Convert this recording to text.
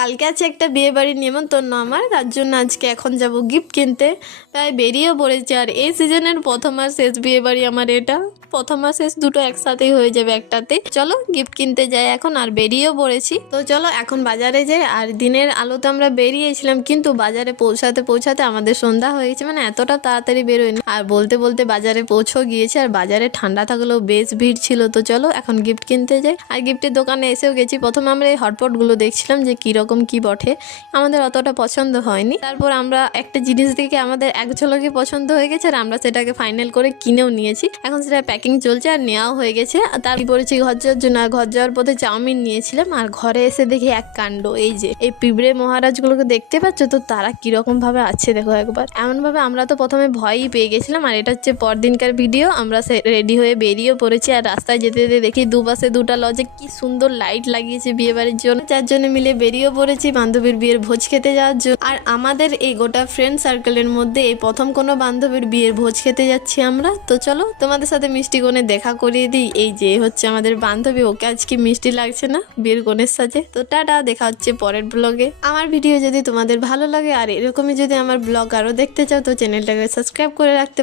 কালকে আছে একটা বিয়ে বাড়ির নিমন্ত্রণ আমার, তার জন্য আজকে এখন যাব গিফট কিনতে। তাই বেরিয়েও পড়েছি। আর এই সিজনের প্রথম আর শেষ বিয়ে বাড়ি আমার এটা। প্রথম আর শেষ দুটো একসাথেই হয়ে যাবে একটাতে। চলো গিফট কিনতে যাই এখন, আর বেরিয়েও পড়েছি। তো চলো এখন বাজারে যাই। আর দিনের আলোতে আমরা বেরিয়েছিলাম, কিন্তু বাজারে পৌঁছাতে পৌঁছাতে আমাদের সন্ধ্যা হয়ে গেছে, মানে এতটা তাড়াতাড়ি বেরোয়নি। আর বলতে বলতে বাজারে পৌঁছেও গিয়েছে। আর বাজারে ঠান্ডা থাকলেও বেশ ভিড় ছিল। তো চলো এখন গিফট কিনতে যাই। আর গিফটের দোকানে এসেও গেছি। প্রথমে আমরা এই হটপটগুলো দেখছিলাম যে কীরকম কী বটে, আমাদের অতটা পছন্দ হয়নি। তারপর আমরা একটা জিনিস দেখে আমাদের এক ঝলকে পছন্দ হয়ে গেছে, আর আমরা সেটাকে ফাইনাল করে কিনেও নিয়েছি। এখন সেটা প্যাকিং চলছে আর নেওয়াও হয়ে গেছে। আর তারপর পড়েছি ঘর যাওয়ার জন্য। আর ঘর যাওয়ার পথে চাউমিন নিয়েছিলাম। আর ঘরে এসে দেখি এক কাণ্ড, এই যে এই পিঁপড়ে মহারাজগুলোকে দেখতে পাচ্ছ তো, তারা কিরকম ভাবে আছে দেখো একবার। এমন ভাবে আমরা তো প্রথমে ভয়ই পেয়ে গেছিলাম। আর এটা হচ্ছে পরদিনকার ভিডিও। আমরা রেডি হয়ে বেরিয়ে পড়েছি। আর রাস্তায় যেতে যেতে দেখি দুপাশে দুটা লজে কি সুন্দর লাইট লাগিয়েছে বিয়ে বাড়ির জন্য। চারজনে মিলে বেরিয়ে পড়েছি বান্ধবীর বিয়ের ভোজ খেতে যাওয়ার জন্য। আর আমাদের এই গোটা ফ্রেন্ড সার্কেলের মধ্যে এই প্রথম কোনো বান্ধবীর বিয়ের ভোজ খেতে যাচ্ছি আমরা। তো চলো তোমাদের সাথে মিষ্টি কোণে দেখা করিয়ে দিই। এই যে হচ্ছে আমাদের বান্ধবী, ওকে আজকে মিষ্টি লাগছে না বিয়ের কোণের সাথে। তো টাটা, দেখা হচ্ছে পরের ব্লগে। আমার ভিডিও যদি তোমাদের ভালো লাগে আর এরকমই যদি আমার ব্লগ আরো দেখতে চাও, তো চ্যানেলটাকে সাবস্ক্রাইব করে রাখতে